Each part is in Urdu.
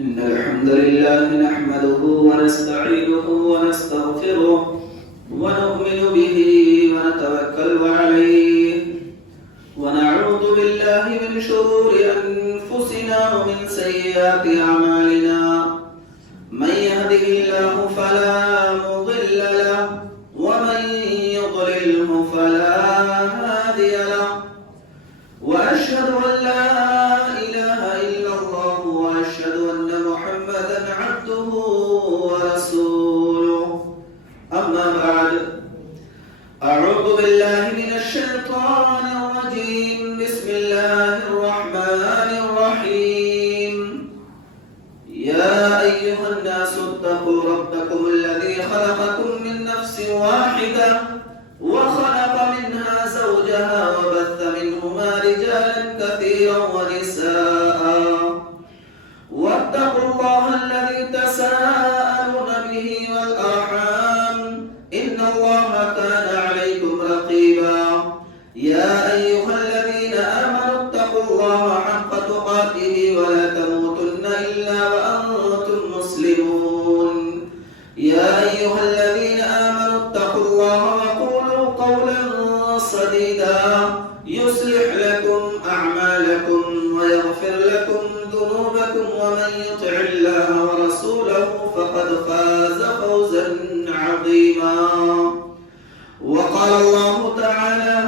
إن الحمد لله نحمده ونستعينه ونستغفره ونؤمن به ونتوكل عليه ونعوذ بالله من شرور أنفسنا ومن سيئات أعمالنا من يهده الله فلا مضل له ومن يضلله فلا هادي له وأشهد أن لا إله إلا الله وأشهد أن محمدا عبده ورسوله أما بعد أعوذ بالله من الشيطان الرجيم بسم الله الرحمن الرحيم يا أيها الناس اتقوا ربكم الذي خلقكم من نفس واحدة وخلق منها زوجها وبث منهما رجالا كثيرا ونساء واتقوا الله الذي تساءلون به والأرحام إن الله كان عليكم رقيبا يا أيها الذين آمنوا اتقوا الله حق تقاته ولا تموتن إلا وأنتم مسلمون يا أيها الذين آمنوا اتقوا الله وقولوا قولا سديدا يصلح لكم أعمالكم ويغفر لكم ذنوبكم ومن يطع الله ورسوله فقد فاز فوزا عظيما وقال الله تعالى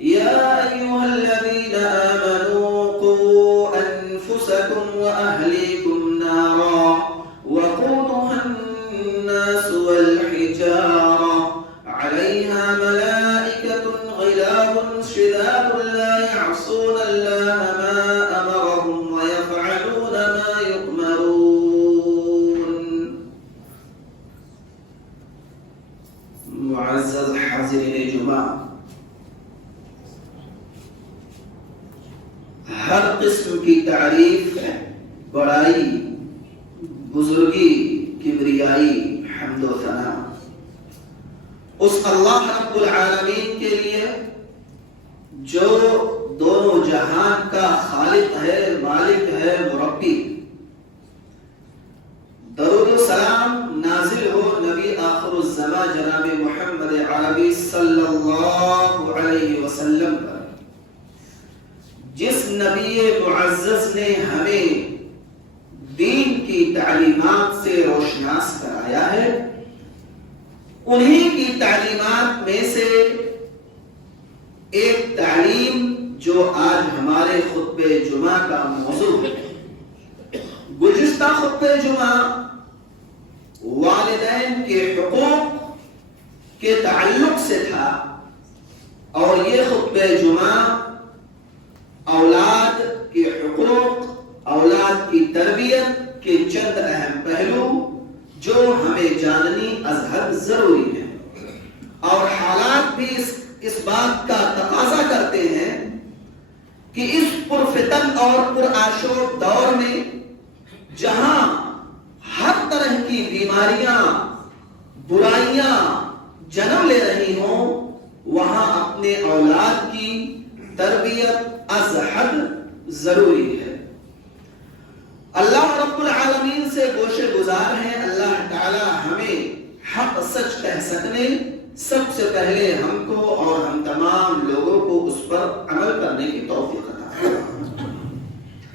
يا أيها الذين آمنوا قوا أنفسكم وأهليكم نارا وقودها الناس والحجارة عليها ملائكة غلاظ شداد لا يعصون الله ما أمرهم ويفعلون ما يؤمرون. معزز حاضرین جمعہ، ہر قسم کی تعریف، بڑائی، بزرگی، کبریائی، حمد و ثنا اس اللہ رب العالمین کے لیے جو دونوں جہان کا خالق ہے، مالک ہے، مربی. درود و سلام نازل ہو نبی آخر الزمان جناب محمد عربی صلی اللہ علیہ وسلم پر، جس نبی معزز نے ہمیں دین کی تعلیمات سے روشناس کرایا ہے. انہی کی تعلیمات میں سے ایک تعلیم جو آج ہمارے خطبہ جمعہ کا موضوع ہے. گزشتہ خطبہ جمعہ والدین کے حقوق کے تعلق سے تھا، اور یہ خطبہ جمعہ اولاد کے حقوق، اولاد کی تربیت کے چند اہم پہلو جو ہمیں جاننی از حد ضروری ہے. اور حالات بھی اس بات کا تقاضا کرتے ہیں کہ اس پرفتن اور پرآشوب دور میں جہاں ہر طرح کی بیماریاں، برائیاں جنم لے رہی ہوں، وہاں اپنے اولاد کی تربیت از حد ضروری ہے. اللہ رب العالمین سے گوشے گزار ہیں اللہ تعالی ہمیں حق سچ کہہ سکنے، سب سے پہلے ہم کو اور ہم تمام لوگوں کو اس پر عمل کرنے کی توفیق عطا فرمائے.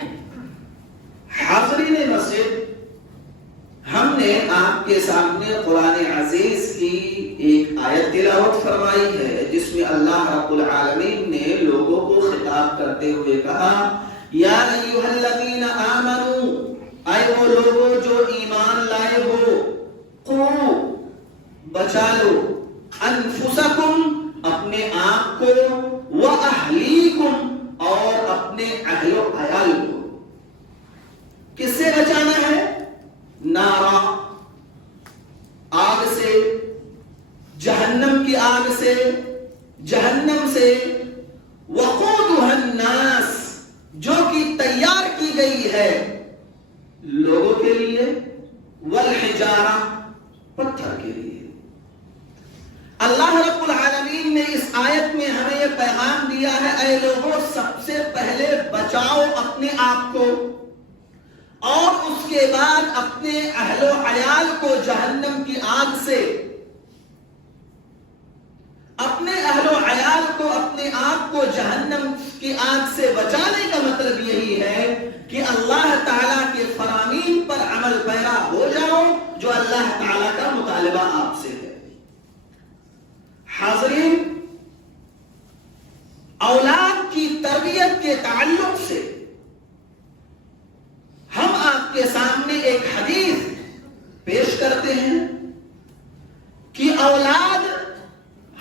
حاضرین مسجد، ہم نے آپ کے سامنے قرآن عزیز کی ایک آیت تلاوت فرمائی ہے جس میں اللہ رب العالمین نے لوگوں کو خطاب کرتے ہوئے کہا یا ایھا الذین آمنو، اے وہ لوگوں جو ایمان لائے ہو، قو بچا لو، انفسکم اپنے آپ کو، واہلیکم اور اپنے اہل و عیال کو. کس سے بچانا ہے؟ نارا، آگ سے، جہنم کی آگ سے، جہنم سے، وقودها الناس جو کہ تیار کی گئی ہے لوگوں کے لیے، والحجارہ پتھر کے لیے. اللہ رب العالمین نے اس آیت میں ہمیں یہ پیغام دیا ہے، اے لوگوں سب سے پہلے بچاؤ اپنے آپ کو، اور اس کے بعد اپنے اہل و عیال کو جہنم کی آگ سے، اپنے اہل و عیال کو، اپنے آپ کو جہنم کی آگ سے بچانے کا مطلب یہی ہے کہ اللہ تعالیٰ کے فرامین پر عمل پیرا ہو جاؤ جو اللہ تعالیٰ کا مطالبہ آپ سے ہے۔ حاضرین، اولاد کی تربیت کے تعلق سے ہم آپ کے سامنے ایک حدیث پیش کرتے ہیں کہ اولاد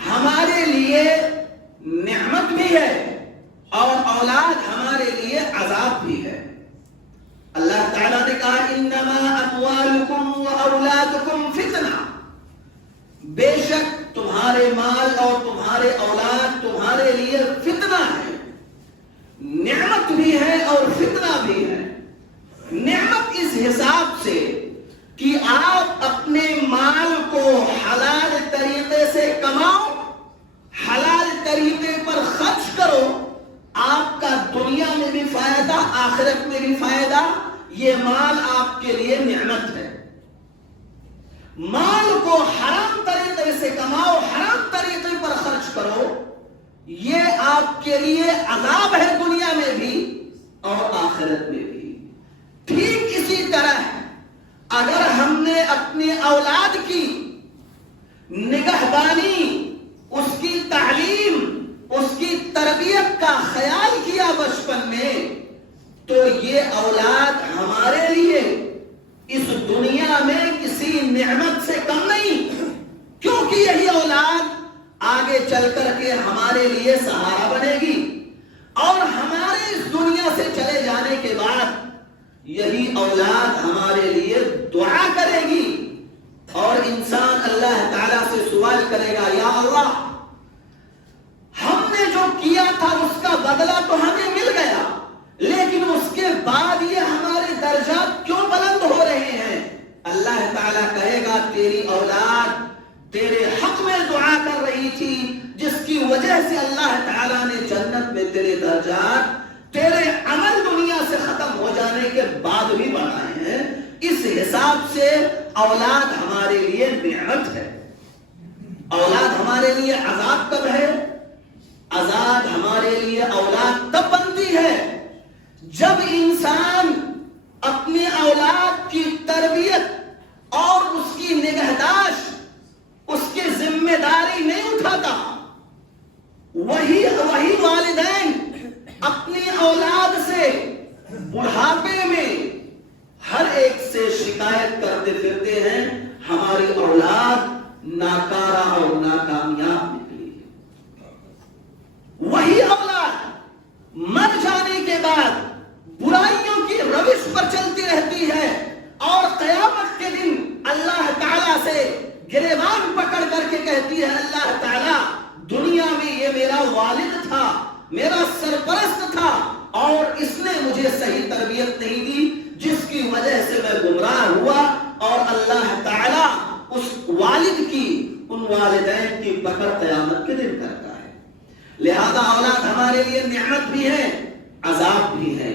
ہمارے لیے نعمت بھی ہے اور اولاد ہمارے لیے عذاب بھی ہے۔ اللہ تعالیٰ نے کہا انما اموالکم واولادکم فتنہ، بے شک تمہارے مال اور تمہارے اولاد تمہارے لیے فتنہ ہے، نعمت بھی ہے اور فتنہ بھی ہے۔ نعمت اس حساب سے کہ آپ اپنے مال کو حلال طریقے سے کماؤ، حلال طریقے پر خرچ کرو، آپ کا دنیا میں بھی فائدہ آخرت میں بھی فائدہ، یہ مال آپ کے لیے نعمت ہے۔ مال کو حرام طریقے سے کماؤ، حرام طریقے پر خرچ کرو، یہ آپ کے لیے عذاب ہے دنیا میں بھی اور آخرت میں بھی۔ ٹھیک اسی طرح اگر ہم نے اپنی اولاد کی نگہبانی، اس کی تعلیم، اس کی تربیت کا خیال کیا بچپن میں، تو یہ اولاد ہمارے لیے اس دنیا میں کسی نعمت سے کم نہیں، کیونکہ یہی اولاد آگے چل کر کے ہمارے لیے سہارا بنے گی اور ہمارے اس دنیا سے چلے جانے کے بعد یہی اولاد ہمارے لیے دعا کرے گی اور انسان اللہ تعالیٰ سے سوال کرے گا، یا اللہ ہم نے جو کیا تھا اس کا بدلہ تو ہمیں مل گیا، لیکن اس کے بعد یہ ہمارے درجات کیوں بلند ہو رہے ہیں؟ اللہ تعالیٰ کہے گا تیری اولاد تیرے حق میں دعا کر رہی تھی، جس کی وجہ سے اللہ تعالیٰ نے جنت میں تیرے درجات، تیرے عمل دنیا سے ختم ہو جانے کے بعد بھی بڑھائے ہیں۔ اس حساب سے اولاد ہمارے لیے نعمت ہے۔ اولاد ہمارے لیے عذاب کب ہے؟ عذاب ہمارے لیے اولاد تب بنتی ہے جب انسان اپنی اولاد کی تربیت اور اس کی نگہداشت، اس کی ذمہ داری نہیں اٹھاتا۔ وہی والدین اپنی اولاد سے بڑھاپے میں ہر ایک سے شکایت کرتے پھرتے ہیں، ہماری اولاد ناکارہ اور ناکامیاب نکلی۔ وہی اولاد مر جانے کے بعد برائیوں کی روش پر چلتی رہتی ہے اور قیامت کے دن اللہ تعالیٰ سے گریبان پکڑ کر کے کہتی ہے، اللہ تعالیٰ دنیا میں یہ میرا والد تھا، میرا سرپرست تھا اور اس نے مجھے صحیح تربیت نہیں دی، جس کی وجہ سے میں گمراہ ہوا، اور اللہ تعالیٰ اس والد کی، ان والدین کی پکڑ قیامت کے دن کرتا ہے۔ لہذا اولاد ہمارے لیے نعمت بھی ہے، عذاب بھی ہے۔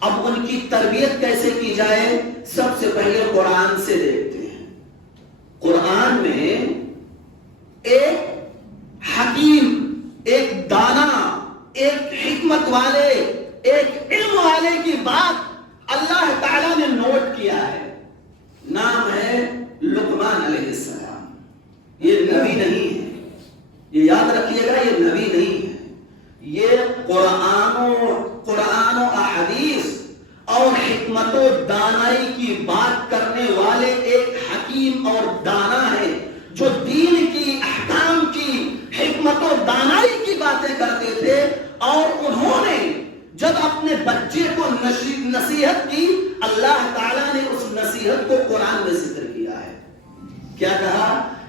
اب ان کی تربیت کیسے کی جائے؟ سب سے پہلے قرآن سے دیکھتے ہیں۔ قرآن میں ایک حکیم، ایک دانا، ایک حکمت والے، ایک علم والے کی بات اللہ تعالیٰ نے نوٹ کیا ہے، نام ہے لقمان علیہ السلام۔ یہ نبی نہیں ہے، یہ یاد رکھیے گا، یہ نبی نہیں ہے، یہ قرآن و احادیث اور حکمت و دانائی کی بات کرنے والے ایک حکیم اور دانا ہے، جو دین کی، احکام کی، حکمت و دانائی کی باتیں کرتے تھے، اور انہوں نے جب اپنے بچے کو نصیحت کی، اللہ تعالیٰ نے اس نصیحت کو قرآن میں ذکر کیا ہے۔ کیا کہا؟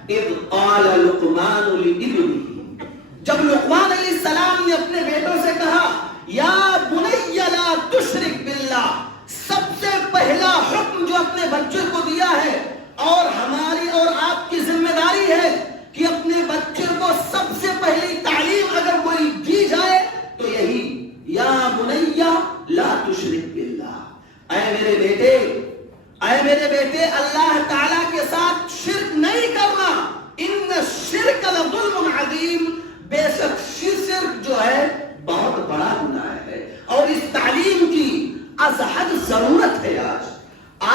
اذ قال لقمان لابنه، جب لقمان علیہ السلام نے اپنے بیٹوں سے کہا یا بنی لا تشرک باللہ، سب سے پہلا حکم جو اپنے بچے کو دیا ہے اور ہماری اور آپ کی ذمہ داری ہے کہ اپنے بچے کو سب سے پہلی تعلیم اگر کوئی دی جائے تو یہی یا بنی لا تشرک باللہ، اے میرے بیٹے اللہ تعالیٰ کے ساتھ شرک نہیں کرنا. ان الشرک لظلم عظیم، بے شک شرک جو ہے بہت بڑا گناہ ہے. اور اس تعلیم کی از حد ضرورت ہے.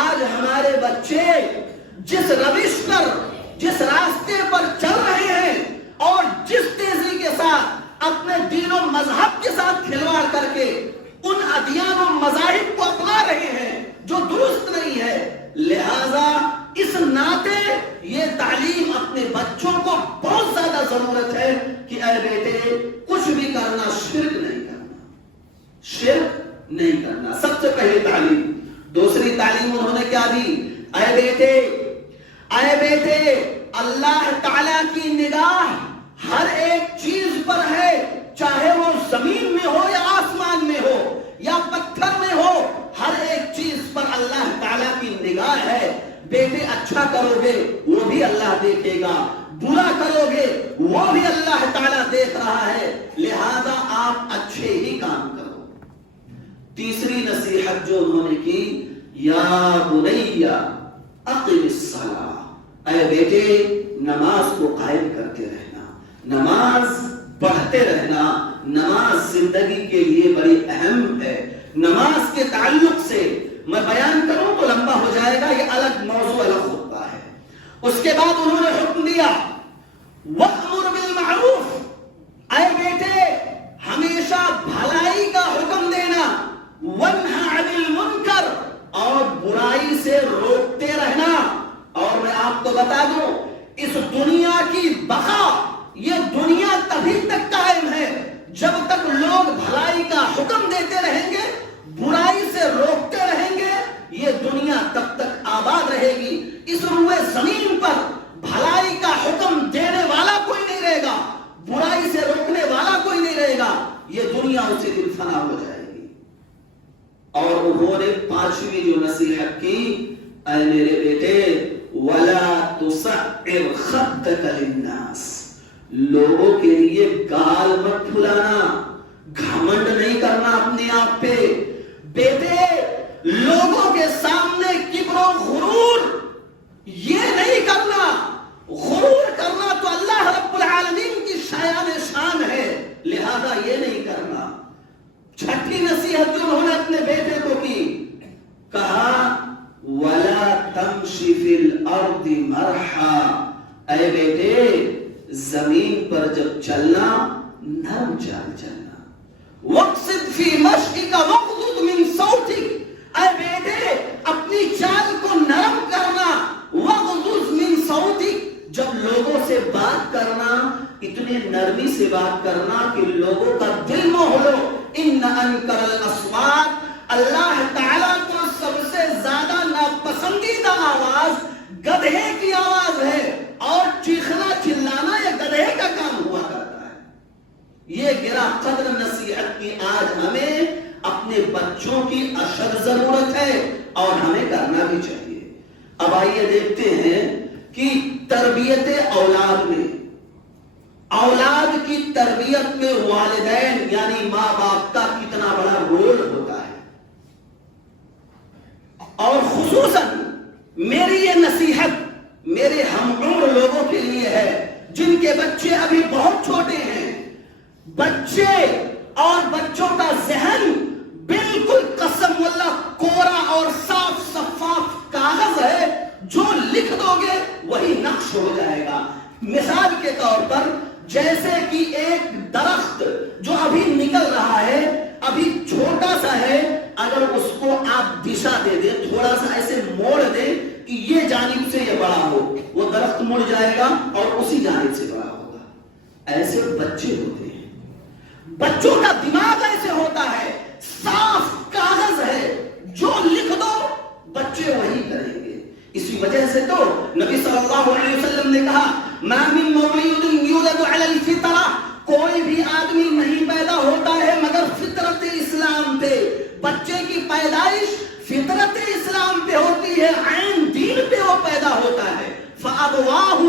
آج ہمارے بچے جس روش پر، جس راستے پر چل رہے ہیں اور جس تیزی کے ساتھ اپنے دین و مذہب کے ساتھ کھلواڑ کر کے ان ادیان و مذاہب کو اپنا رہے ہیں جو درست نہیں ہے، لہذا اس ناطے یہ تعلیم اپنے بچوں کو بہت زیادہ ضرورت ہے کہ اے بیٹے کچھ بھی کرنا شرک نہیں کرنا، شرک نہیں کرنا. سب سے پہلی تعلیم. دوسری تعلیم انہوں نے کیا دی؟ اے بیٹے اللہ تعالیٰ کی نگاہ ہر ایک چیز پر ہے، چاہے وہ زمین میں ہو یا آسمان میں ہو یا پتھر میں ہو، ہر ایک چیز پر اللہ تعالیٰ کی نگاہ ہے. بیٹے اچھا کرو گے وہ بھی اللہ دیکھے گا، برا کرو گے وہ بھی اللہ تعالیٰ دیکھ رہا ہے، لہذا آپ اچھے ہی کام کرو. تیسری نصیحت جو انہوں نے کی، یا بنی اقم الصلاۃ، اے بیٹے نماز کو قائم کرتے رہنا، نماز پڑھتے رہنا. نماز زندگی کے لیے بڑی اہم ہے. نماز کے تعلق سے میں بیان کروں تو لمبا ہو جائے گا، یہ الگ موضوع الگ ہوتا ہے. اس کے بعد انہوں نے حکم دیا وَأْمُرْ بِالْمَعْرُوفِ، اے بیٹے ہمیشہ بھلائی کا حکم دینا، وَانْهَ عَنِ الْمُنْكَرِ، اور برائی سے روکتے رہنا. اور میں آپ کو بتا دوں اس دنیا کی بقا، یہ دنیا تبھی تک قائم ہے جب تک لوگ بھلائی کا حکم دیتے رہیں گے، برائی سے روکتے رہیں گے، یہ دنیا تب تک آباد رہے گی. اس روئے زمین پر بھلائی کا حکم دینے والا کوئی نہیں رہے گا، برائی سے روکنے والا کوئی نہیں رہے گا، یہ دنیا اسی دن فنا ہو جائے گی. اور انہوں نے پانچویں جو نصیحت کی، اے میرے بیٹے وَلَا تُسَعِّرْ خَدَّكَ لِلنَّاسِ، لوگوں کے لیے گال مت پھلانا، گھمنڈ نہیں کرنا اپنے آپ پہ. بیٹے لوگوں کے سامنے کبر و غرور یہ نہیں کرنا. غرور کرنا تو اللہ رب العالمین کی شان ہے، لہذا یہ نہیں کرنا. چھٹی نصیحت جو انہوں نے اپنے بیٹے کو کی، کہا وَلَا تَمْشِ فِي الْأَرْضِ مَرْحًا، اے بیٹے زمین پر جب چلنا نرم چال چلنا. وَاقْصِدْ فِي مَشْيِكَ وَاغْضُضْ مِنْ صَوْتِكَ، اے بیٹے اپنی چال کو نرم کرنا. وَاغْضُضْ مِنْ صَوْتِكَ، جب لوگوں سے بات کرنا اتنے نرمی سے بات کرنا کہ لوگوں کا دل موہ لو. ان انکر الاصوات، اللہ تعالیٰ کو سب سے زیادہ ناپسندیدہ آواز گدھے کی آواز ہے، اور چیخنا چلانا یہ گدھے کا کام ہوا کرتا ہے. یہ گرا قدر نصیحت کی آج ہمیں اپنے بچوں کی اشد ضرورت ہے اور ہمیں کرنا بھی چاہیے. اب آئیے دیکھتے ہیں کہ تربیت اولاد میں، اولاد کی تربیت میں والدین یعنی ماں باپ کا کتنا بڑا رول ہوتا ہے. اور خصوصاً میری یہ نصیحت میرے ہم عمر لوگوں کے لیے ہے جن کے بچے ابھی بہت چھوٹے ہیں. بچے اور بچوں کا ذہن بالکل قسم واللہ کوڑا اور صاف شفاف کاغذ ہے، جو لکھ دو گے وہی نقش ہو جائے گا. مثال کے طور پر جیسے کہ ایک درخت جو ابھی نکل رہا ہے، ابھی چھوٹا سا ہے، اگر اس کو آپ دشا دے دیں، تھوڑا سا ایسے موڑ دیں کہ یہ جانب سے یہ بڑا ہو، وہ درخت مڑ جائے گا اور اسی جانب سے بڑا ہوگا. ایسے بچے ہوتے ہیں، بچوں کا دماغ ایسے ہوتا ہے، صاف کاغذ ہے، جو لکھ دو بچے وہی کریں گے. اسی وجہ سے تو نبی صلی اللہ علیہ وسلم نے کہا ما من مولود یولد علی الفطرہ، کوئی بھی آدمی نہیں پیدا ہوتا ہے مگر فطرت اسلام پہ. بچے کی پیدائش فطرت اسلام پہ ہوتی ہے، عین دین پہ وہ پیدا ہوتا ہے. فابواہ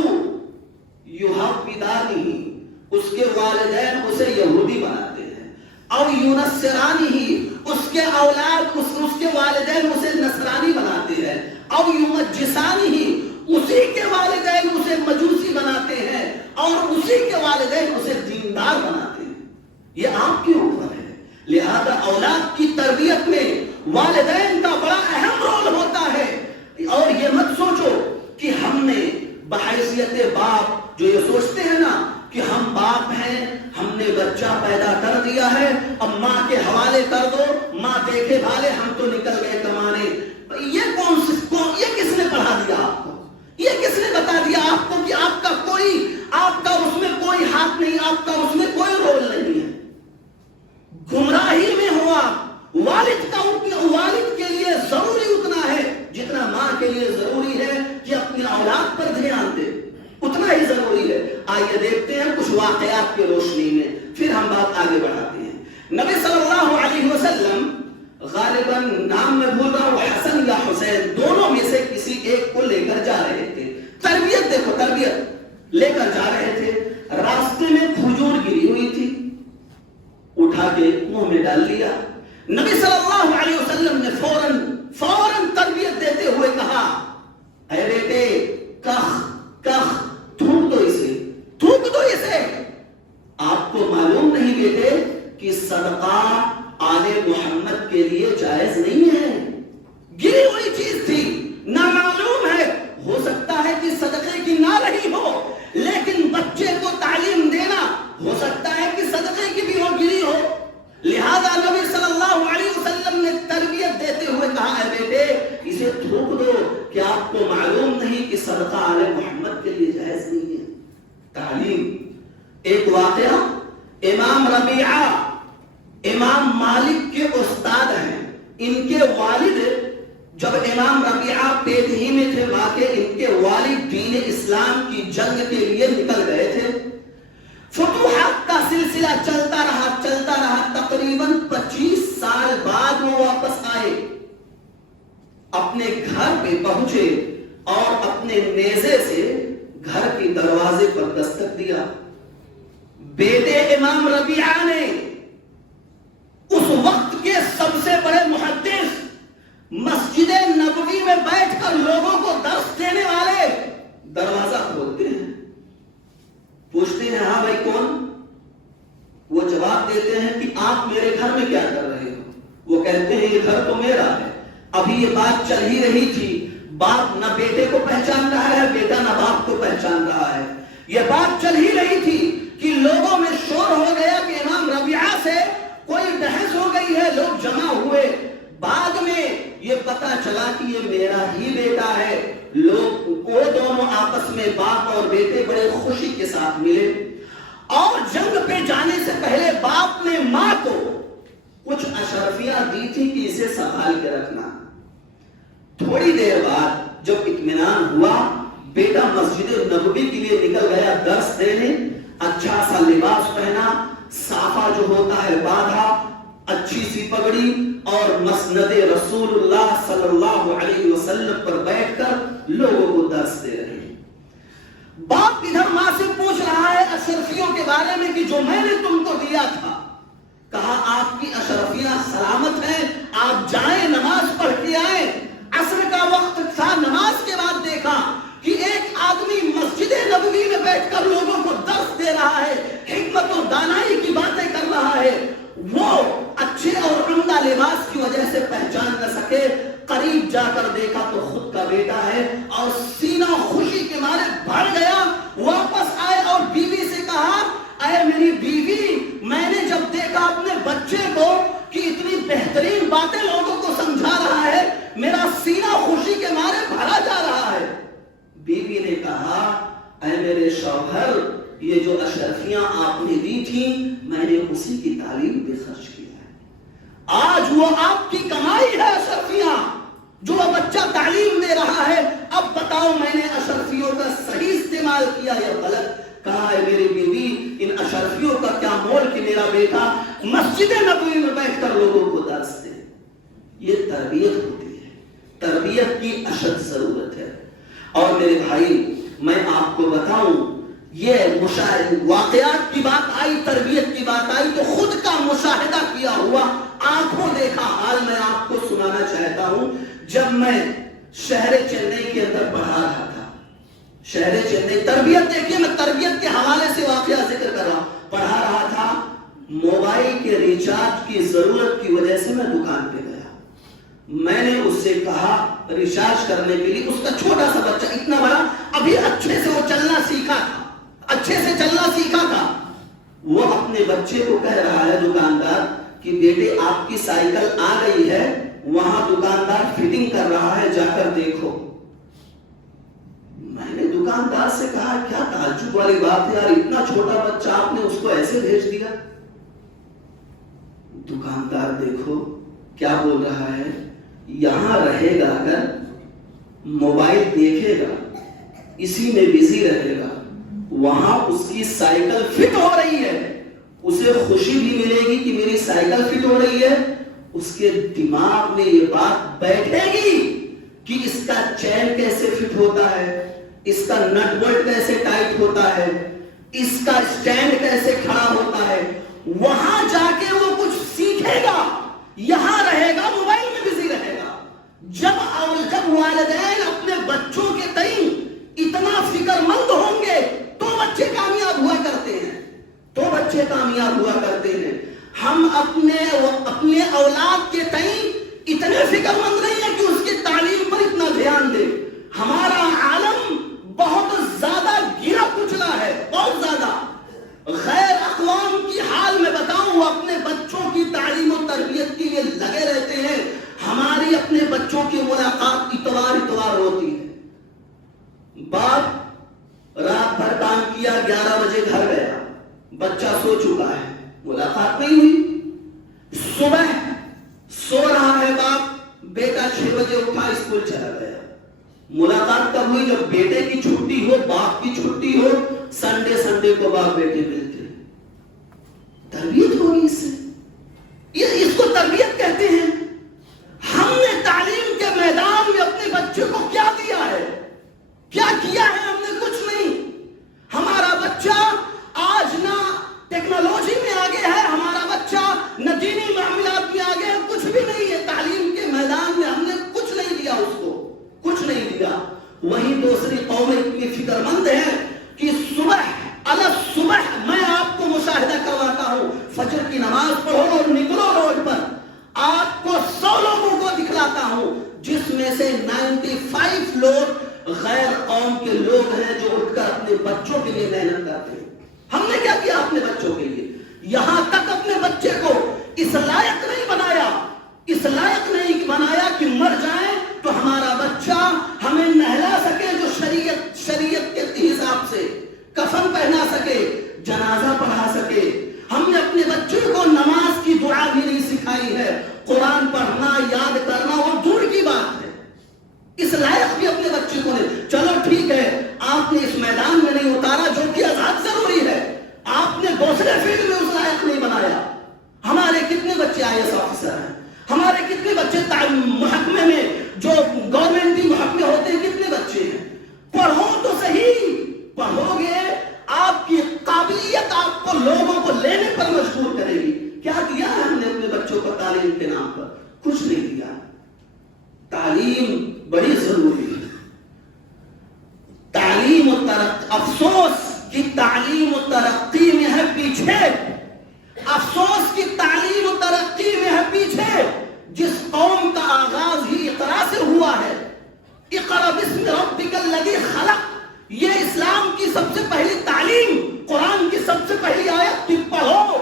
یحودانہ، اس کے والدین اسے یہودی بناتے ہیں، اور یونصرانہ، اس کے اولاد اس کے والدین او یمجسانہ، اسی کے والدین اسے مجوسی بناتے ہیں اور اسی کے والدین اسے دیندار بناتے ہیں، یہ آپ کے اوپر ہے۔ لہذا اولاد کی تربیت میں والدین کا بڑا اہم رول ہوتا ہے، اور یہ مت سوچو کہ ہم نے بحیثیت باپ، جو یہ سوچتے ہیں نا کہ ہم باپ ہیں، ہم نے بچہ پیدا کر دیا ہے، اب ماں کے حوالے کر دو، ماں دیکھے بھالے، ہم تو نکل گئے کمانے۔ یہ کس نے پڑھا دیا آپ کو؟ یہ کس نے بتا دیا آپ کو کہ آپ کا اس میں کوئی ہاتھ نہیں، آپ کا اس میں کوئی رول نہیں ہے؟ گمراہی میں ہو آپ۔ والد کے لیے ضروری اتنا ہے جتنا ماں کے لیے ضروری ہے کہ اپنی اولاد پر دھیان دے، اتنا ہی ضروری ہے۔ آئیے دیکھتے ہیں کچھ واقعات کی روشنی میں، پھر ہم بات آگے بڑھاتے ہیں۔ نبی صلی اللہ علیہ وسلم غالباً نام میں بھول رہا ہوں، حسن یا حسین، دونوں میں سے کسی ایک کو لے کر جا رہے تھے۔ تربیت دیکھو، تربیت لے کر جا رہے تھے، راستے میں کھجور گری ہوئی تھی، اٹھا کے منہ میں ڈال لیا۔ نبی صلی اللہ علیہ وسلم نے فوراً تربیت دیتے ہوئے کہا، اے بیٹے، کخ تھوک دو اسے۔ آپ کو معلوم نہیں بیٹے کہ صدقہ آل محمد کے لیے جائز نہیں ہے، گری ہوئی چیز تھی، نامعلوم ہے، ہو سکتا ہے کہ صدقے کی نہ رہی ہو، لیکن بچے کو تعلیم دینا ہو سکتا ہے کہ صدقے کی بھی ہو، گری ہو۔ لہذا نبی صلی اللہ علیہ وسلم نے تربیت دیتے ہوئے کہا، اے بیٹے اسے تھوک دو، کہ آپ کو معلوم نہیں کہ صدقہ آل محمد کے لیے جائز نہیں ہے۔ تعلیم۔ ایک واقعہ، امام ربیعہ امام مالک کے استاد ہیں، ان کے والد جب امام ربیعہ پیٹ ہی میں تھے، واقع ان کے والد دین اسلام کی جنگ کے لیے نکل گئے تھے۔ فتوحات کا سلسلہ چلتا رہا، تقریباً 25 سال بعد وہ واپس آئے، اپنے گھر پہ پہنچے اور اپنے نیزے سے گھر کی دروازے پر دستک دیا۔ بیٹے امام ربیعہ نے، اس وقت کے سب سے بڑے محدث، مسجد نبوی میں بیٹھ کر لوگوں کو درس دینے والے، دروازہ کھولتے ہیں، پوچھتے ہیں ہاں بھائی کون؟ وہ جواب دیتے ہیں کہ آپ میرے گھر میں کیا کر رہے ہو؟ وہ کہتے ہیں یہ گھر تو میرا ہے۔ ابھی یہ بات چل ہی رہی تھی، باپ نہ بیٹے کو پہچان رہا ہے، بیٹا نہ باپ کو پہچان رہا ہے۔ یہ بات چل ہی رہی تھی کہ لوگوں میں شور ہو گیا کہ امام ربیعہ سے کوئی بحث ہو گئی ہے، لوگ جمع ہوئے۔ بعد میں یہ پتا چلا کہ یہ میرا ہی بیٹا ہے۔ لوگ وہ دونوں آپس میں باپ اور بیٹے بڑے خوشی کے ساتھ ملے، اور جنگ پہ جانے سے پہلے باپ نے ماں کو کچھ اشرفیاں دی تھی کہ اسے سنبھال کے رکھنا۔ تھوڑی دیر بعد جب اطمینان ہوا، بیٹا مسجد نبوی کے لیے نکل گیا درس دینے، اچھا سا لباس پہنا، صافہ جو ہوتا ہے باندھا، اچھی سی پگڑی، اور مسند رسول اللہ صلی اللہ علیہ وسلم پر بیٹھ کر لوگوں کو درس دے رہے ہیں۔ باپ ادھر ماں سے پوچھ رہا ہے اشرفیوں کے بارے میں کہ جو میں نے تم کو دیا تھا، کہا آپ کی اشرفیاں سلامت ہیں، آپ جائیں نماز پڑھ کے آئیں۔ عصر کا وقت تھا، نماز کے بعد دیکھا کہ ایک آدمی مسجد نبوی میں بیٹھ کر لوگوں کو درس دے رہا ہے، حکمت و دانائی کی باتیں کر رہا ہے۔ وہ اچھے اور عمدہ لباس کی وجہ سے پہچان نہ سکے، قریب جا کر دیکھا تو خود کا بیٹا ہے، اور سینہ خوشی کے مارے بھر گیا۔ واپس آئے اور بیوی سے کہا، اے میری بیوی، میں نے جب دیکھا اپنے بچے کو کہ اتنی بہترین باتیں لوگوں کو سمجھا رہا ہے، میرا سینہ خوشی کے مارے بھرا جا رہا ہے۔ بیوی نے کہا، اے میرے شوہر، یہ جو اشرفیاں آپ نے دی تھیں، میں نے اسی کی تعلیم پہ خرچ کیا ہے۔ آج وہ آپ کی کمائی ہے اشرفیاں، جو وہ بچہ تعلیم دے رہا ہے۔ اب بتاؤ میں نے اشرفیوں کا صحیح استعمال کیا یا غلط؟ کہا، ہے میری بیوی، ان اشرفیوں کا کیا مول کہ میرا بیٹا مسجد نبوی میں بیٹھ کر لوگوں کو درس دے۔ یہ تربیت ہوتی ہے، تربیت کی اشد ضرورت ہے۔ اور میرے بھائی، میں آپ کو بتاؤں، یہ واقعات کی بات آئی، تربیت کی بات آئی، تو خود کا مشاہدہ کیا ہوا، آنکھوں دیکھا حال میں آپ کو سنانا چاہتا ہوں۔ جب میں شہر چنئی کے اندر پڑھا رہا تھا. شہر چنئی، تربیت دیکھیے، میں تربیت کے حوالے سے واقعہ ذکر کر رہا ہوں. پڑھا رہا تھا، موبائل کے ریچارج کی ضرورت کی وجہ سے میں دکان پہ گیا. میں نے اس سے کہا ریچارج کرنے کے لیے. اس کا چھوٹا سا بچہ، اتنا بڑا، ابھی اچھے سے وہ چلنا سیکھا تھا، اچھے سے چلنا سیکھا تھا. وہ اپنے بچے کو کہہ رہا ہے دکاندار کہ بیٹے آپ کی سائیکل آ گئی ہے، وہاں دکاندار فٹنگ کر رہا ہے، جا کر دیکھو. میں نے دکاندار سے کہا کیا تعجب والی بات ہے یار، اتنا چھوٹا بچہ آپ نے اس کو ایسے بھیج دیا. دکاندار دیکھو کیا بول رہا ہے، یہاں رہے گا، اگر موبائل دیکھے گا، اسی میں بزی رہے گا، وہاں اس کی سائیکل فٹ ہو رہی ہے، اسے خوشی بھی ملے گی کہ میری سائیکل فٹ ہو رہی ہے. اس کے دماغ میں یہ بات بیٹھے گی کہ اس کا چین کیسے فٹ ہوتا ہے، اس کا نٹ بولٹ کیسے ٹائٹ ہوتا ہے، اس کا سٹینڈ کیسے کھڑا ہوتا ہے. وہاں جا کے وہ کچھ سیکھے گا. یہاں رہے گا، موبائل میں بزی رہے گا. جب والدین اپنے بچوں کے تئیں اتنا فکر مند ہوں گے تو بچے کامیاب ہوا کرتے ہیں، تو بچے کامیاب ہوا کرتے ہیں. ہم اپنے اولاد کے تئیں اتنے فکر مند نہیں ہیں کہ اس کی تعلیم پر اتنا دھیان دیں. ہمارا عالم بہت زیادہ گرا کچلا ہے، بہت زیادہ. غیر اقوام کی حال میں بتاؤں، وہ اپنے بچوں کی تعلیم و تربیت کے لیے لگے رہتے ہیں. ہماری اپنے بچوں کی ملاقات اتوار ہوتی ہے. باپ رات بھر کام کیا، 11 بجے گھر گیا، بچہ سو چکا ہے، ملاقات نہیں ہوئی. صبح سو رہا ہے باپ، بیٹا 6 بجے اٹھا، اسکول چلا گیا. ملاقات کب ہوئی؟ جب بیٹے کی چھٹی ہو، باپ کی چھٹی ہو. سنڈے کو باپ بیٹے ملتے. تربیت ہوگی اس سے، اس کو تربیت کہتے ہیں. ہم نے تعلیم کے میدان میں اپنے بچے کو کیا دیا ہے، کیا کیا ہے؟ ہم نے کچھ نہیں. ہمارا بچہ آج نہ ٹیکنالوجی میں آگے ہے، ہمارا بچہ نہ دینی معاملات میں آگے ہے، کچھ بھی نہیں ہے. تعلیم کے میدان میں ہم نے کچھ نہیں دیا، اس کو کچھ نہیں دیا. وہی دوسری قومیں اتنی فکر مند ہیں کہ صبح میں آپ کو مشاہدہ کرواتا ہوں، فجر کی نماز پڑھو اور نکلو روڈ پر، آپ کو 100 لوگوں کو دکھلاتا ہوں جس میں سے 95 لوگ غیر قوم کے لوگ ہیں جو اٹھ کر اپنے بچوں کے لیے محنت کرتے ہیں. ہم نے کیا کیا اپنے بچوں کے لیے؟ یہاں تک اپنے بچے کو اس لائق نہیں بنایا، اس لائق نہیں بنایا کہ مر جائیں تو ہمارا بچہ ہمیں نہلا سکے، جو شریعت کے حساب سے کفن پہنا سکے، جنازہ پڑھا سکے. ہم نے اپنے بچے کو نماز کی دعا بھی نہیں سکھائی ہے. قرآن پڑھنا، یاد کرنا وہ دور کی بات ہے. اس لائق بھی اپنے بچے کو نہیں. چلو ٹھیک ہے، آپ نے اس میدان میں نہیں اتارا جو کہ آزاد ضروری ہے، آپ نے دوسرے فیلڈ میں اس لائق نہیں بنایا. ہمارے کتنے بچے IAS آفیسر ہیں، ہمارے کتنے بچے محکمے میں جو گورنمنٹ محکمے ہوتے ہیں، کتنے بچے ہیں. پڑھو تو صحیح، پڑھو گے آپ کی قابلیت آپ کو لوگوں کو لینے پر مجبور کرے گی. کیا دیا ہے ہم نے اپنے بچوں کو تعلیم کے نام پر؟ کچھ نہیں دیا. تعلیم بڑی ضروری ہے. تعلیم و ترقی، افسوس کہ تعلیم و ترقی میں ہے پیچھے. افسوس کی تعلیم و ترقی میں ہے پیچھے. جس قوم کا آغاز ہی اقرا سے ہوا ہے، اقرا بسم ربک الذی خلق، یہ اسلام کی سب سے پہلی تعلیم، قرآن کی سب سے پہلی آیت کہ پڑھو،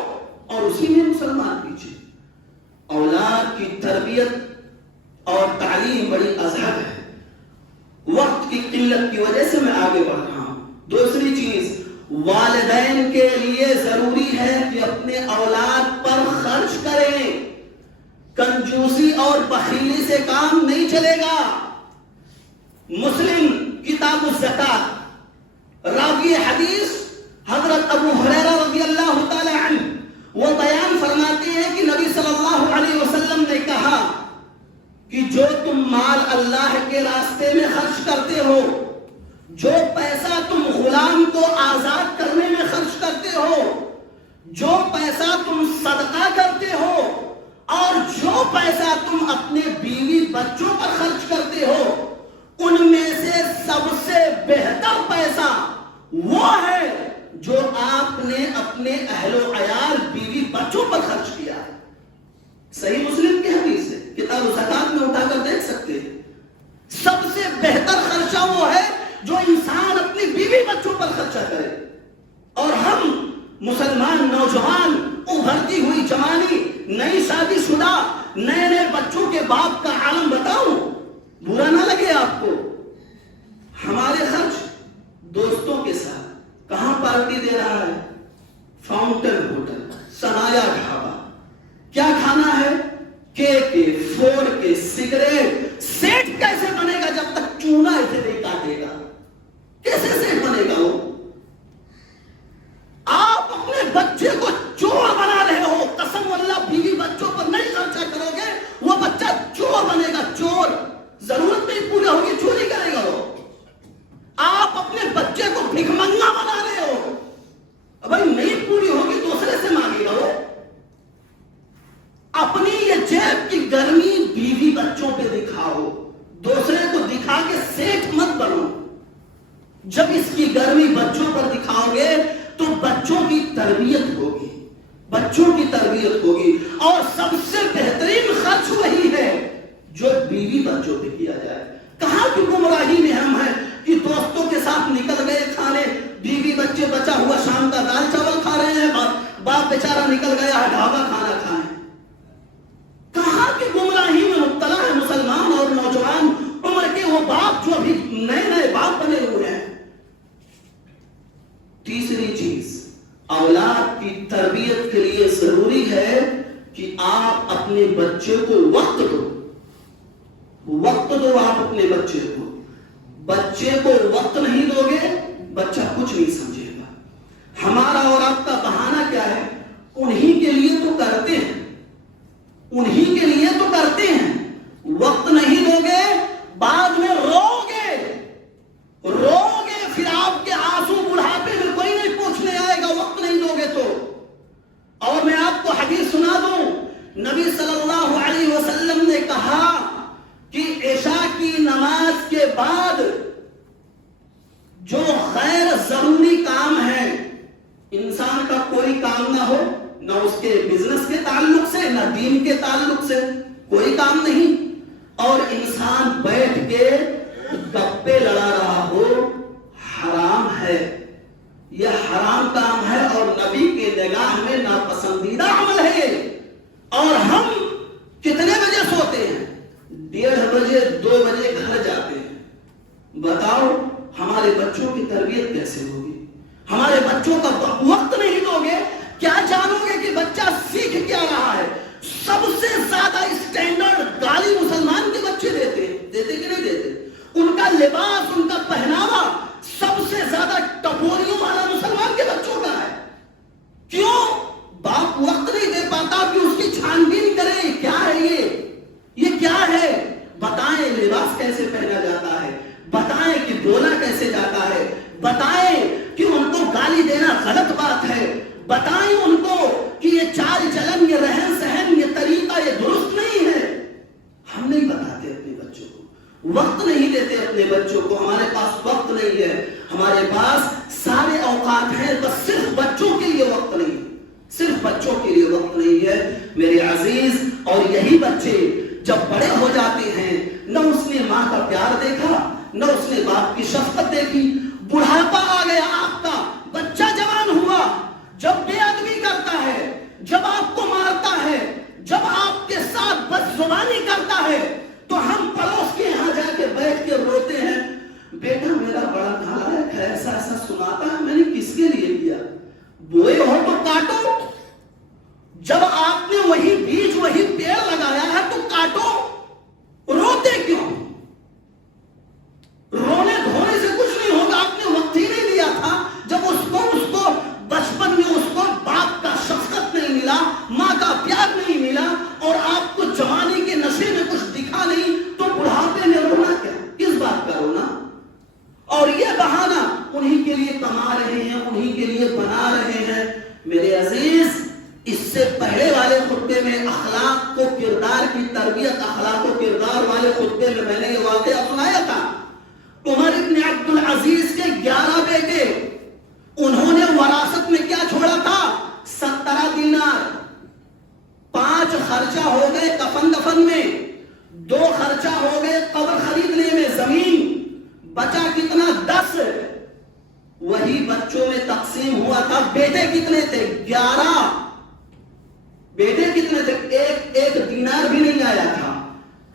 اور اسی میں مسلمان پیچھے. اولاد کی تربیت اور تعلیم بڑی ازحد ہے. وقت کی قلت کی وجہ سے میں آگے بڑھ رہا ہوں. دوسری چیز، والدین کے لیے ضروری ہے کہ اپنے اولاد پر خرچ کریں. کنجوسی اور بخیلی سے کام نہیں چلے گا. مسلم کتاب الزکات، راوی حدیث حضرت ابو ہریرہ رضی اللہ تعالی عنہ، وہ بیان فرماتے ہیں کہ نبی صلی اللہ علیہ وسلم نے کہا کہ جو تم مال اللہ کے راستے میں خرچ کرتے ہو، جو پیسہ تم غلام کو آزاد کرنے میں خرچ کرتے ہو، جو پیسہ تم صدقہ کرتے ہو، اور جو پیسہ تم اپنے بیوی بچوں پر خرچ کرتے ہو، ان میں سے سب سے بہتر پیسہ وہ ہے جو آپ نے اپنے اہل و عیال بیوی بچوں پر خرچ کیا ہے. صحیح مسلم کی حدیث ہے, کتاب زکات میں اٹھا کر دیکھ سکتے ہیں. سب سے بہتر خرچہ وہ ہے جو انسان اپنی بیوی بچوں پر خرچہ کرے. اور ہم مسلمان نوجوان, ابھرتی ہوئی جوانی, نئی شادی شدہ, نئے نئے بچوں کے باپ کا عالم بتاؤں, برا نہ لگے آپ کو, ہمارے خرچ دوستوں کے ساتھ کہاں پارٹی دے رہا ہے, فاؤنٹن ہوٹل, سنایا ڈھابا, کیا کھانا ہے, کیک, فوڑ کے, سگریٹ. سیٹ کیسے بنے گا جب تک چونا اسے نہیں کاٹے گا؟ کیسے سیٹ بنے گا وہ؟ آپ اپنے بچے کو چور بنا رہے ہو. قسم اللہ, بیوی بچوں پر نہیں خرچہ کرو گے, وہ بچہ چور بنے گا, چور. ضرورت نہیں پوری ہوگی, چوری کرے گا وہ. آپ اپنے بچے کو بھیک منگا بنا رہے ہو. بھائی نہیں پوری ہوگی دوسرے سے مانگے گا وہ. اپنی یہ جیب کی گرمی بیوی بچوں پہ دکھاؤ, دوسرے کو دکھا کے سیٹ مت بنو. جب اس کی گرمی بچوں پر دکھاؤ گے تو بچوں کی تربیت ہوگی, بچوں کی تربیت ہوگی. اور سب سے بہترین خرچ وہی ہے جو بیوی بچوں پہ کیا جائے. کہاں کی گمراہی میں ہم ہیں کہ دوستوں کے ساتھ نکل گئے کھانے, بیوی بچے بچا ہوا شام کا دال چاول کھا رہے ہیں, باپ بیچارہ نکل گیا ڈھابا کھانا کھائیں. کہاں کی گمراہی میں مبتلا ہے مسلمان اور نوجوان عمر کے وہ باپ جو ابھی نئے نئے باپ بنے ہوئے ہیں. تیسری چیز, اولاد کی تربیت کے لیے ضروری ہے کہ آپ اپنے بچے کو وقت دو. وقت دو آپ اپنے بچے کو. بچے کو وقت نہیں دو گے, بچہ کچھ نہیں سمجھے گا. ہمارا اور آپ کا بہانہ کیا ہے, انہی کے لیے تو کرتے ہیں, انہی کے لیے تو کرتے ہیں. وقت نہیں دو گے, بعد میں رو گے, پھر آپ کے آنسو بڑھاپے میں کوئی نہیں پوچھنے آئے گا, وقت نہیں دو گے تو. اور میں آپ کو حدیث سنا دوں, نبی صلی اللہ علیہ وسلم نے کہا کہ عشاء کی نماز کے بعد جو غیر ضروری کام ہے, انسان کا کوئی کام نہ ہو, نہ اس کے بزنس کے تعلق سے, نہ دین کے تعلق سے, کوئی کام نہیں, اور انسان بیٹھ کے گپے لڑا رہا ہو, حرام ہے. یہ حرام کام ہے اور نبی کے نگاہ میں ناپسندیدہ عمل ہے. اور ہم کتنے بجے سوتے ہیں, 1:30 بجے 2 بجے گھر جاتے ہیں. بتاؤ ہمارے بچوں کی تربیت کیسے ہوگی؟ ہمارے بچوں کا وقت نہیں دو گے, کیا جانو گے کہ بچہ سیکھ کیا رہا ہے؟ سب سے زیادہ اسٹینڈرڈ گالی مسلمان کے بچے دیتے کہ نہیں دیتے؟ ان کا لباس, ان کا پہناوا سب سے زیادہ ٹپوریوں والا مسلمان کے بچوں کا ہے. کیوں؟ باپ وقت نہیں دے پاتا کہ اس کی چھان بین کرے, کیا ہے یہ کیا ہے. بتائیں لباس کیسے پہنا جاتا ہے, بتائیں کہ بولا کیسے جاتا ہے, بتائیں کہ ان کو گالی دینا غلط بات ہے, بتائیں ان کو کہ یہ چال چلن, یہ رہن سہن, یہ طریقہ, یہ درست نہیں ہے. ہم نہیں بتاتے اپنے بچوں کو, وقت نہیں دیتے اپنے بچوں کو. ہمارے پاس وقت نہیں ہے, ہمارے پاس سارے اوقات ہیں, بس صرف بچوں کے لیے وقت نہیں, صرف بچوں کے لیے وقت نہیں ہے میرے عزیز. اور یہی بچے جب بڑے ہو جاتے ہیں, نہ اس نے ماں کا پیار دیکھا, نہ اس نے باپ کی شفقت دیکھی. بڑھاپا آ گیا آپ کا, بچہ جوان ہوا, جب بے ادبی کرتا ہے, جب آپ کو مارتا ہے, جب آپ کے ساتھ بدزبانی کرتا ہے, تو ہم پڑوس کے یہاں جا کے بیٹھ کے روتے ہیں, بیٹا میرا بڑا نالائق ہے, ایسا ایسا سناتا ہے, میں نے کس کے لیے کیا؟ بوئے ہو تو کاٹو. جب آپ نے وہی بیج, وہی پیڑ لگایا ہے تو کاٹو. روتے کیوں؟ رونے دھونے سے کچھ نہیں ہوگا. آپ نے وقت ہی نہیں دیا تھا. جب اس کو بچپن میں اس کو باپ کا شفقت نہیں ملا, ماں کا پیار نہیں ملا, اور آپ کو جوانی کے نشے میں کچھ دکھا نہیں, تو بڑھاپے میں رونا کیا, کس بات کا رونا؟ اور یہ بہانہ انہی کے لیے کما رہے ہیں, انہی کے لیے بنا رہے ہیں. میرے عزیز, اس سے پہلے والے خطبے میں اخلاق کو کردار کی تربیت, اخلاق و کردار والے خطبے میں میں نے یہ واقعہ سنایا تھا زمین بچا کتنا 10 وہی بچوں میں تقسیم ہوا تھا. بیٹے کتنے تھے 11. بیٹے کتنے تھے ایک دینار بھی نہیں آیا تھا.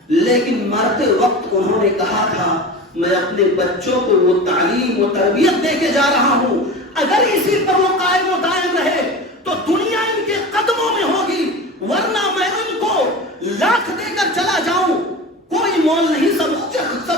لیکن مرتے وقت انہوں نے کہا تھا میں اپنے بچوں کو وہ تعلیم و تربیت دے کے جا رہا ہوں, اگر اسی پر وہ قائم و دائم رہے تو دنیا ان کے قدموں میں ہوگی, ورنہ میں ان کو لاکھ دے کر چلا جاؤں کوئی مول نہیں, سب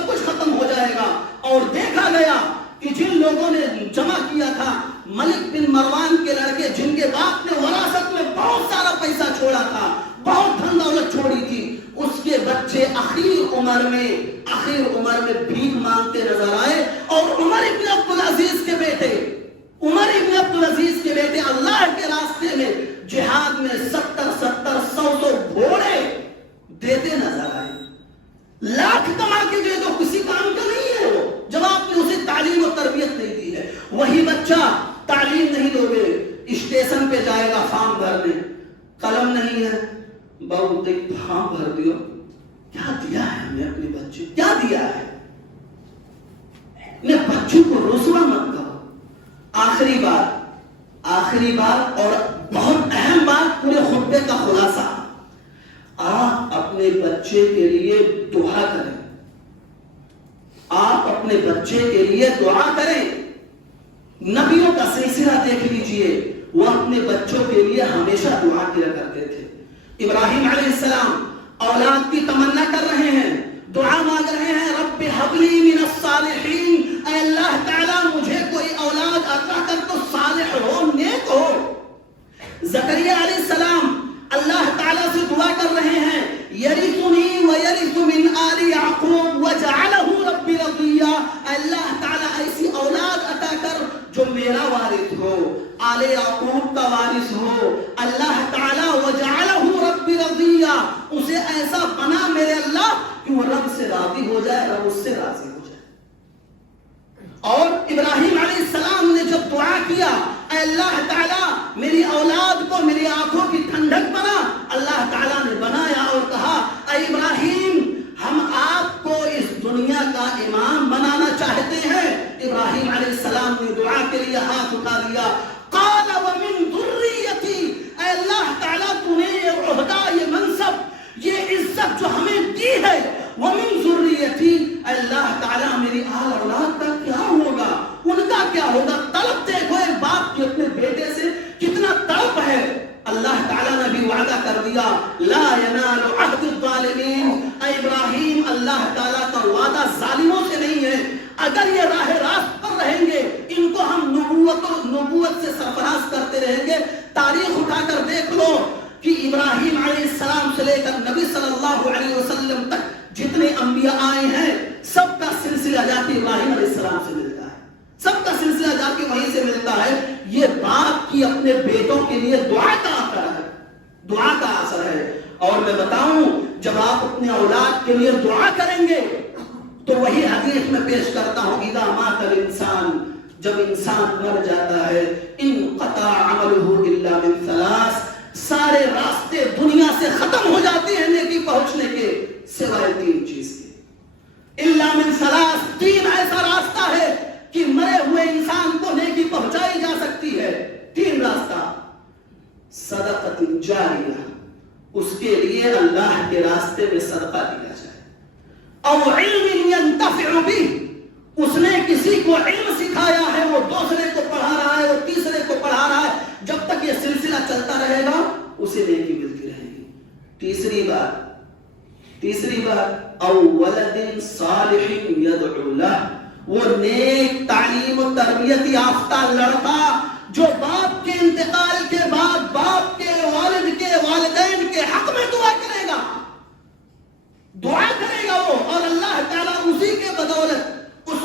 کچھ ختم ہو جائے گا. اور دیکھا گیا کہ جن لوگوں نے جمع کیا تھا ملک بن مروان کے لڑکے, جن کے باپ نے وراثت میں بہت سارا پیسہ چھوڑا تھا, بہت دھن دولت چھوڑی تھی, اس کے بچے آخر عمر میں بھیک مانگتے نظر آئے. اور عمر ابن عبدالعزیز کے بیٹے اللہ کے راستے میں جہاد میں 70-100 گھوڑے دیتے نظر آئے. لاکھ کما کے دے دو, کسی کام کا نہیں ہے وہ, جب آپ نے اسے تعلیم و تربیت نہیں دی ہے. وہی بچہ تعلیم نہیں دو گے, اسٹیشن پہ جائے گا فارم بھرنے, قلم نہیں ہے, بہت ایک فارم بھر دیو. کیا دیا ہے ہمیں اپنے بچے, کیا دیا ہے؟ اپنے بچوں کو رسوا مت کرو. آخری بات اور بہت اہم بات پورے خطبے کا خلاصہ, آپ اپنے بچے کے لیے دعا کریں. آپ اپنے بچے کے لیے دعا کریں. نبیوں کا سلسلہ دیکھ لیجئے, وہ اپنے بچوں کے لیے ہمیشہ دعا کیا کرتے تھے. ابراہیم علیہ السلام اولاد کی تمنا کر رہے ہیں, دعا مانگ رہے ہیں, رب حب لی من الصالحین, اے اللہ تعالیٰ مجھے کوئی اولاد عطا کر تو صالح ہو, نیک ہو. زکریا علیہ السلام اللہ تعالیٰ سے دعا کر رہے ہیں, یرثنی ویرث من آل یعقوب وجعلہ رب رضیا, اے اللہ تعالیٰ ایسی اولاد عطا کر جو میرا وارث ہو, آل یعقوب کا وارث ہو. اللہ تعالیٰ وجعلہ رب رضیا, اسے ایسا بنا میرے اللہ کہ وہ رب سے راضی ہو جائے, رب اس سے راضی ہو جائے. اور ابراہیم علیہ السلام نے جب دعا کیا, اے اللہ تعالیٰ میری اولاد کو میری آنکھوں کی ٹھنڈک بنا, اللہ تعالیٰ نے بنایا اور کہا اے ابراہیم ہم آپ کو اس دنیا کا امام بنانا چاہتے ہیں. ابراہیم علیہ السلام نے دعا کے لیے ہاتھ اٹھا دیا, قال ومن ذریتی, اے اللہ تعالیٰ تو نے یہ عہدہ, یہ منصب, یہ عزت جو ہمیں دی ہے, ومن ذریتی, اللہ تعالیٰ میری آل اولاد کا کیا ہوگا, ان کا کیا ہوگا. طلب دیکھو ایک باپ کی اپنے بیٹے سے کتنا طلب ہے. اللہ تعالیٰ نے بھی وعدہ کر دیا, لا ینال عہد الظالمین, اے ابراہیم اللہ تعالیٰ کا وعدہ ظالموں سے نہیں ہے. اگر یہ راہ راست پر رہیں گے, ان کو ہم نبوت سے سرفراز کرتے رہیں گے. تاریخ اٹھا کر دیکھ لو کہ ابراہیم علیہ السلام سے لے کر نبی صلی اللہ علیہ وسلم تک جتنے انبیاء آئے ہیں, سب کا سلسلہ جا کے ابراہیم علیہ السلام سے ملتا ہے, سب کا سلسلہ جا کے وہیں سے ملتا ہے. یہ باپ کی اپنے بیٹوں کے لیے دعا کا اثر ہے, دعا کا اثر ہے. اور میں بتاؤں, جب آپ اپنے اولاد کے لیے دعا کریں گے تو وہی حدیث میں پیش کرتا ہوں, اذا مات الانسان, جب انسان مر جاتا ہے, انقطع عملہ الا من ثلاث, سارے راستے دنیا سے ختم ہو جاتے ہیں نیکی پہنچنے کے سوائے 3 چیز کے. الا من ثلاث, 3 ایسا راستہ ہے کہ مرے ہوئے انسان کو نیکی پہنچائی جا سکتی ہے. 3 راستہ, صدقۃ جاریہ, اس کے لیے اللہ کے راستے میں صدقہ دیا جائے, او علم ينتفع به, اس نے کسی کو علم سکھایا ہے, وہ دوسرے کو پڑھا رہا ہے, وہ تیسرے کو پڑھا رہا ہے, جب تک یہ سلسلہ چلتا رہے گا اسے نیکی ملتی رہے گی. تیسری بات او ولد صالح يدعو له, وہ نیک تعلیم و تربیت یافتہ لڑکا جو باپ کے انتقال کے بعد باپ کے والد کے والدین کے حق میں دعا کرے گا وہ, اور اللہ تعالیٰ اسی کے بدولت اس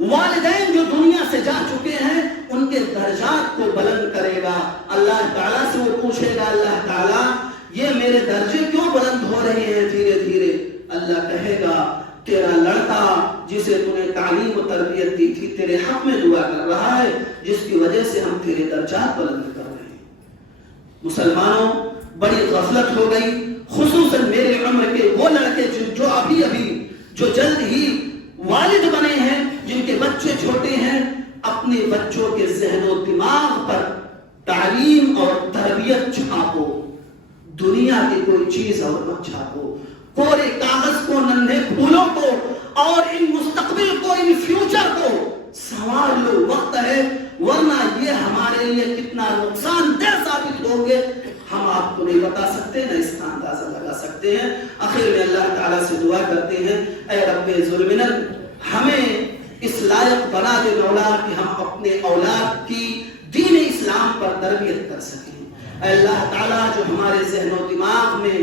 والدین جو دنیا سے جا چکے ہیں ان کے درجات کو بلند کرے گا. اللہ تعالیٰ سے وہ پوچھے گا, اللہ تعالیٰ یہ میرے درجے کیوں بلند ہو رہے ہیں دھیرے دھیرے. اللہ کہے گا تیرا لڑکا جسے تو نے تعلیم و تربیت دی تھی تیرے حق میں دعا کر رہا ہے, جس کی وجہ سے ہم تیرے درجات بلند کر رہے ہیں. مسلمانوں, بڑی غفلت ہو گئی, خصوصاً میرے عمر کے وہ لڑکے جو ابھی جو جلد ہی دنیا کی کوئی چیز اور مت چھاپو، کورے کاغذ کو، ننھے پھولوں کو اور ان مستقبل کو، ان فیوچر کو سنوار لو، وقت ہے، ورنہ یہ ہمارے لیے کتنا نقصان دہ ثابت ہوں گے ہم آپ کو نہیں بتا سکتے، نہ اس کا اندازہ لگا سکتے ہیں۔ آخر میں اللہ تعالیٰ سے دعا کرتے ہیں، اے رب ذوالمنن ہمیں اس لائق بنا دے مولا کہ ہم اپنے اولاد کی دین اسلام پر تربیت کر سکیں۔ اے اللہ تعالیٰ جو ہمارے ذہن و دماغ میں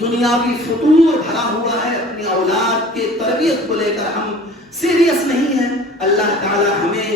دنیاوی فطور بھرا ہوا ہے، اپنی اولاد کے تربیت کو لے کر ہم سیریس نہیں ہیں، اللہ تعالیٰ ہمیں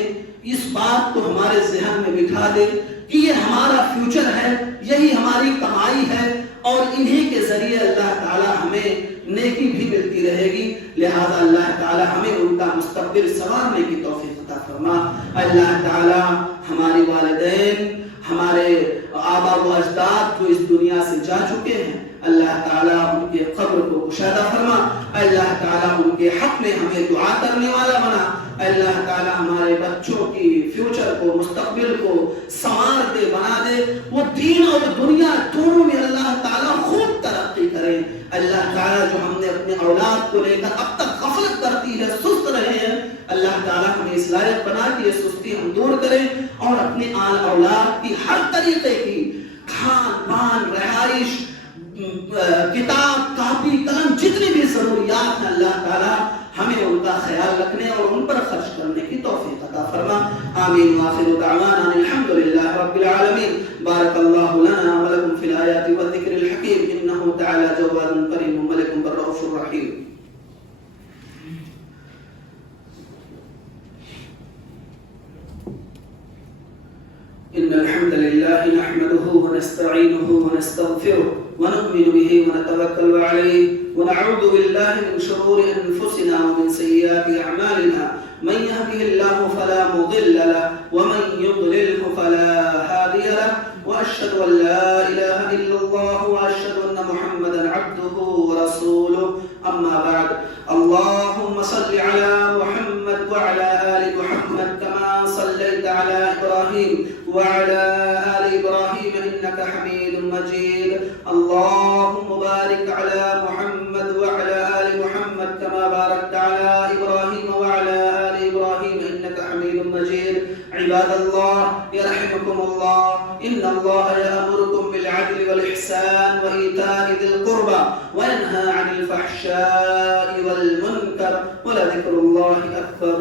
اس بات کو ہمارے ذہن میں بٹھا دے کہ یہ ہمارا فیوچر ہے، یہی ہماری کمائی ہے، اور انہی کے ذریعے اللہ تعالیٰ ہمیں نیکی بھی ملتی رہے گی، لہذا اللہ تعالیٰ ہمیں ان کا مستقبل سنوارنے کی توفیق عطا فرما۔ اللہ تعالیٰ ہمارے والدین، ہمارے آبا و اجداد جو اس دنیا سے جا چکے ہیں، اللہ تعالیٰ ان کے قبر کو کشادہ فرما، اللہ تعالیٰ ان کے حق میں ہمیں دعا کرنے والا بنا، اللہ تعالیٰ ہمارے بچوں کی فیوچر کو، مستقبل کو سنوار دے، بنا دے، وہ دین اور دنیا دونوں میں اللہ تعالیٰ خوب ترقی کریں۔ اللہ تعالیٰ جو ہم نے اپنے اولاد کو لے کر اب تک غفلت کرتی ہے، سست رہے ہیں، اللہ تعالیٰ ہمیں اس لائق بنا کہ یہ سستی ہم دور کریں اور اپنے آل اولاد کی ہر طریقے کی کھان پان، رہائش، کتاب، کاپی، قلم، جتنی بھی ضروریات ہیں، اللہ تعالیٰ ہمیں ان کا خیال رکھنے اور ان پر خرچ کرنے کی توفیق عطا فرما۔ آمین وآخر دعوانا الحمدللہ رب العالمین۔ بارک اللہ لنا ولکم فی الآیات والذکر الحکیم، انہ تعالی جواد کریم ملک بالرؤوف الرحیم۔ إن الحمد لله نحمده ونستعينه ونستغفره ونؤمن به ونتوكل عليه ونعوذ بالله من شرور أنفسنا ومن سيئات أعمالنا، من يهده الله فلا مضل له ومن يضلله فلا هادي له، وأشهد أن لا إله إلا الله وأشهد أن محمدا عبده ورسوله، أما بعد، اللهم صل على محمد وعلى آل محمد كما صليت على إبراهيم وعلى آل إبراهيم إنك حميد مجيد، اللهم بارك على محمد وعلى آل محمد كما باركت على إبراهيم وعلى آل إبراهيم إنك حميد مجيد۔ عباد الله يرحمكم الله، إن الله يأمركم بالعدل والإحسان وإيتاء ذي القربى وينهى عن الفحشاء والمنكر ولذكر الله أكبر۔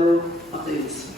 أقيموا الصلاة۔